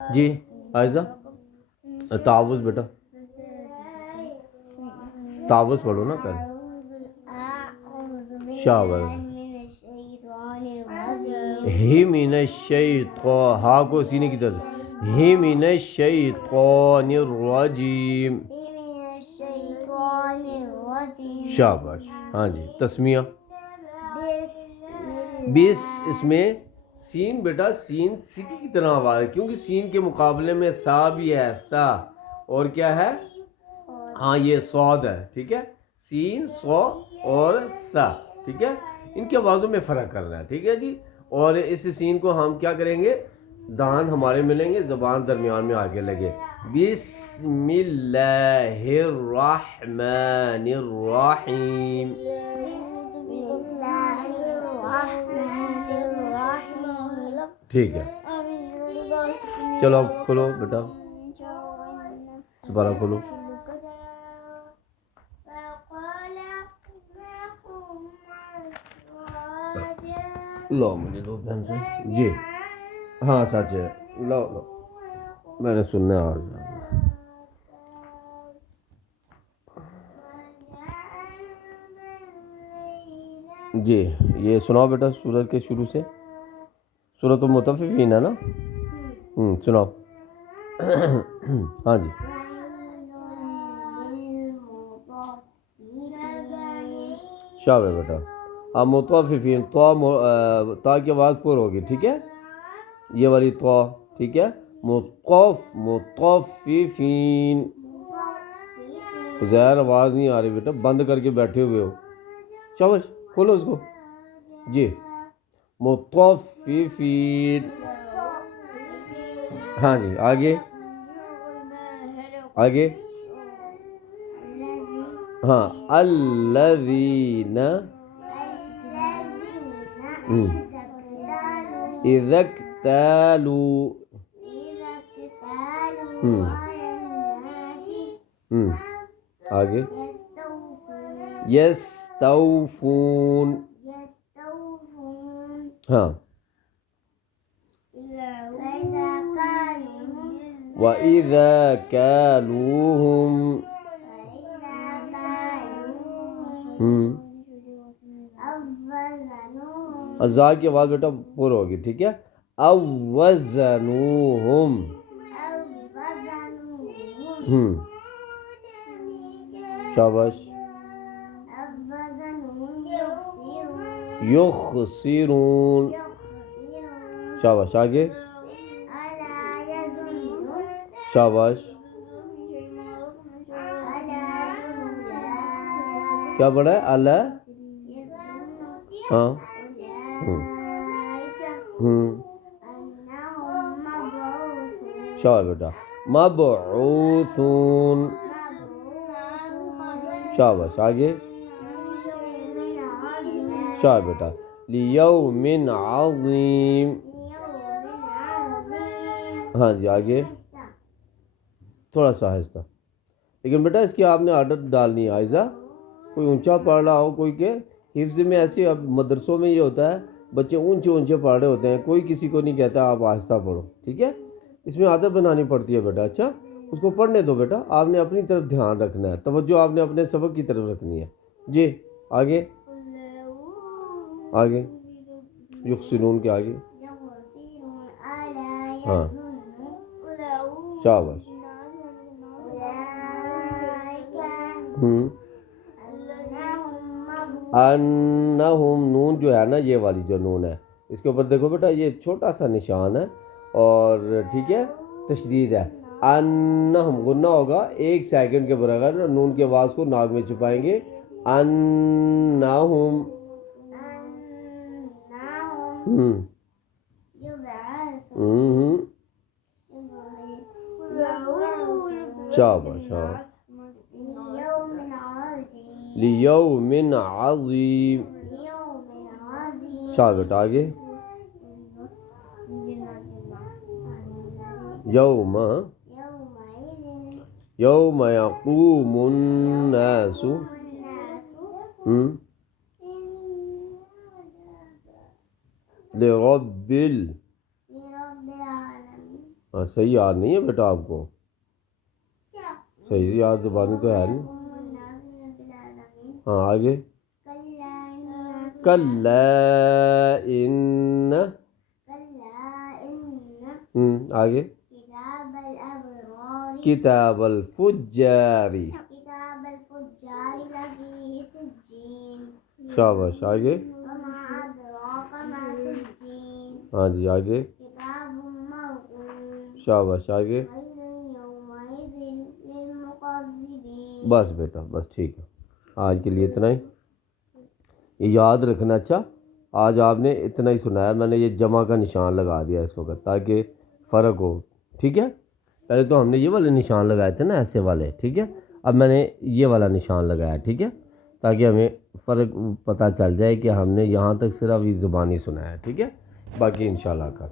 جی عائزہ تعوذ بیٹا تعوذ پڑھو نا پہلے شاباش ہی من الشیطان ہا کو سینے کی طرف ہی من الشیطان الرجیم شاباش ہاں جی تسمیہ بیس اس میں سین بیٹا سین سٹی کی طرح آواز ہے کیونکہ سین کے مقابلے میں سا بھی ہے سا اور کیا ہے ہاں یہ صاد ہے ٹھیک ہے سین سو اور سا ٹھیک ہے ان کی آوازوں میں فرق کر رہا ہے ٹھیک ہے جی اور اس سین کو ہم کیا کریں گے دان ہمارے ملیں گے زبان درمیان میں آگے لگے بسم اللہ الرحمن الرحیم ٹھیک ہے چلو اب کھولو بیٹا دوبارہ کھولو لو مجھے دو بہن سے جی ہاں سچ ہے لو لو میں نے سننا ہے آج جی یہ سناؤ بیٹا سورت کے شروع سے سورۃ المطففین ہے نا سناؤ ہاں جی شاباش بیٹا اب مطففین تا کی آواز پر ہوگی ٹھیک ہے یہ والی تو ٹھیک ہے مطففین زہر آواز نہیں آ رہی بیٹا بند کر کے بیٹھے ہوئے ہو شاباش کھولو اس کو جی مطففین ہاں جی آگے آگے ہاں الذین اذا اکتالوا آگے یستوفون ہاں وَإِذَا كَالُوهُمْ ازا کی آواز بیٹا پور ہوگی ٹھیک ہے اوزنوہم شاباش یخسرون شاباش آگے شاباش کیا پڑھا ہے اللہ ہاں شاباش بیٹا مبعوثون شاباش آگے شاباش بیٹا لیوم عظیم ہاں جی آگے تھوڑا سا آہستہ لیکن بیٹا اس کی آپ نے عادت ڈالنی ہے عائزہ کوئی اونچا پڑھ رہا ہو کوئی کہ حفظ میں ایسے اب مدرسوں میں یہ ہوتا ہے بچے اونچے پڑھ رہے ہوتے ہیں کوئی کسی کو نہیں کہتا آپ آہستہ پڑھو ٹھیک ہے اس میں عادت بنانی پڑتی ہے بیٹا اچھا اس کو پڑھنے دو بیٹا آپ نے اپنی طرف دھیان رکھنا ہے توجہ آپ نے اپنے سبق کی طرف رکھنی ہے جی آگے آگے یخسرون کے آگے ہاں شاباش انہم نون جو ہے نا یہ والی جو نون ہے اس کے اوپر دیکھو بیٹا یہ چھوٹا سا نشان ہے اور ٹھیک ہے تشدید ہے انہم غنہ ہوگا 1 سیکنڈ کے برابر نون کی آواز کو ناک میں چھپائیں گے انہم شاباش ہاں لیوم عظیم شاباش بیٹا آگے یوم یقوم الناس لرب ہاں صحیح یاد نہیں ہے بیٹا آپ کو؟ صحیح یاد زبانی تو ہے نہیں. ہاں آگے. کلا ان. آگے. کتاب الفجاری. شاباش. آگے. ہاں جی آگے. شاباش. آگے. بس بیٹا بس ٹھیک ہے، آج کے لیے اتنا ہی. یہ یاد رکھنا. اچھا آج آپ نے اتنا ہی سنایا، میں نے یہ جمع کا نشان لگا دیا اس وقت تاکہ فرق ہو. ٹھیک ہے، پہلے تو ہم نے یہ والے نشان لگائے تھے نا ایسے والے. ٹھیک ہے، اب میں نے یہ والا نشان لگایا. ٹھیک ہے، تاکہ ہمیں فرق پتہ چل جائے کہ ہم نے یہاں تک صرف یہ زبانی سنایا. ٹھیک ہے، باقی انشاءاللہ کا